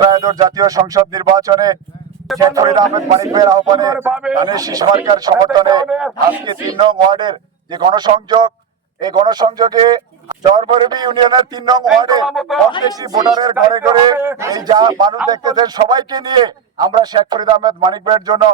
ত্রয়োদশ জাতীয় সংসদ নির্বাচনে শেখ ফরিদ আহমেদ মানিক ভাইয়ের আহ্বানে ধানের শীষ মার্কার সমর্থনে আজকে ৩ নং ওয়ার্ডের যে গণসংযোগ, এই গণসংযোগে চরবরবি ইউনিয়নের ৩ নং ওয়ার্ডে প্রত্যেকটি ভোটারের ঘরে ঘরে এই যা মানুষ দেখতেছেন সবাইকে নিয়ে আমরা শেখ ফরিদ আহমেদ মানিক ভাইয়ের জন্য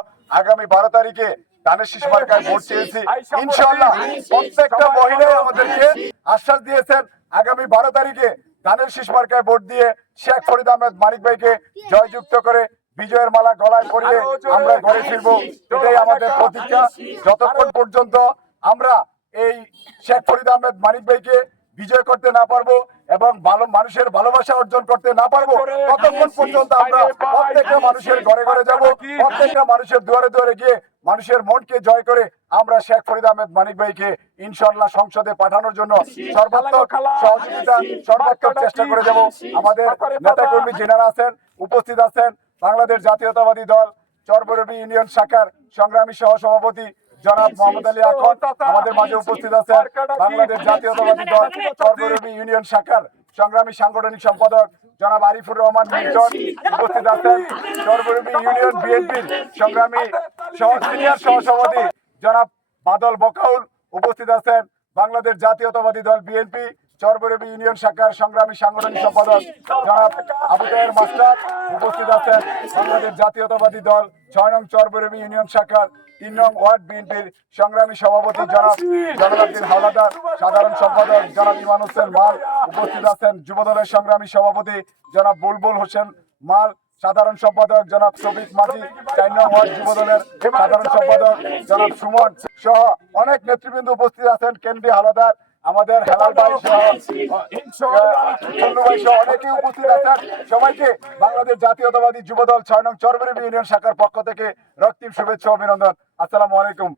আগামী 12 তারিখে ধানের শীষ মার্কায় ভোট চেয়েছি। ইনশাআল্লাহ প্রত্যেকটা মহিলাই আমাদেরকে আশ্বাস দিয়েছেন আগামী 12 তারিখে ধানের শীষ মার্কায় ভোট দিয়ে শেখ ফরিদ আহমেদ মানিক ভাইকে জয়যুক্ত করে বিজয়ের মালা গলায় পরিয়ে আমরা ঘরে ফিরবো। এটাই আমাদের প্রতিজ্ঞা। যতক্ষণ পর্যন্ত আমরা এই শেখ ফরিদ আহমেদ মানিক ভাইকে বিজয় করতে না পারবো এবং ভালো মানুষের ভালোবাসা অর্জন করতে না পারবো, ততক্ষণ পর্যন্ত আমরা প্রত্যেকটা মানুষের ঘরে ঘরে যাব, প্রত্যেকটা মানুষের দুয়ারে দুয়ারে গিয়ে মানুষের মনকে জয় করে আমরা শেখ ফরিদ আহমেদ মানিক ভাইকে ইনশাআল্লাহ সংসদে পাঠানোর জন্য সর্বাত্মক সহযোগিতা সর্বাত্মক চেষ্টা করে যাব। আমাদের নেতাকর্মী যারা আছেন উপস্থিত আছেন, বাংলাদেশ জাতীয়তাবাদী দল চরবরবি ইউনিয়ন শাখার সংগ্রামী সহসভাপতি জনাব মোহাম্মদ আলী আখন্দ আমাদের মাঝে উপস্থিত আছেন। বাংলাদেশ জাতীয়তাবাদী দল চরবরবি ইউনিয়ন শাখার সংগ্রামী সাংগঠনিক সম্পাদক জনাব আরিফুর রহমান মিল্টন উপস্থিত আছেন। চরবরবি ইউনিয়ন বিএনপির সংগ্রামী সিনিয়র সহসভাপতি জনাব বাদল বকাউল উপস্থিত আছেন। বাংলাদেশ জাতীয়তাবাদী দল বিএনপি চরবরবি ইউনিয়ন শাখার সংগ্রামী সাংগঠনিক সম্পাদক জনাব আবু তাহের মাস্টার উপস্থিত আছেন। বাংলাদেশ জাতীয়তাবাদী দল ৬ নং চরবরবি ইউনিয়ন শাখার ৩ নং ওয়ার্ড বিএনপির সংগ্রামী সভাপতি জনাব জনলাদ্দিন হাওলাদার, সাধারণ সম্পাদক জনাব ইমান হোসেন মাল উপস্থিত আছেন। যুবদলের সংগ্রামী সভাপতি জনাব বুলবুল হোসেন মাল, সাধারণ সম্পাদক জনাব শফিক মাঝি, ৪ নং ওয়ার্ড যুবদলের সাধারণ সম্পাদক জনাব সুমন সহ অনেক নেতৃবৃন্দ উপস্থিত আছেন। কেন্দ্রীয় হাওলাদার আমাদের হেলাল ভাই সহ অনেকেই উপস্থিত আছেন। সবাইকে বাংলাদেশ জাতীয়তাবাদী যুবদল ৬ নং চরবরবি ইউনিয়ন শাখার পক্ষ থেকে রক্তিম শুভেচ্ছা অভিনন্দন। আসসালামু আলাইকুম।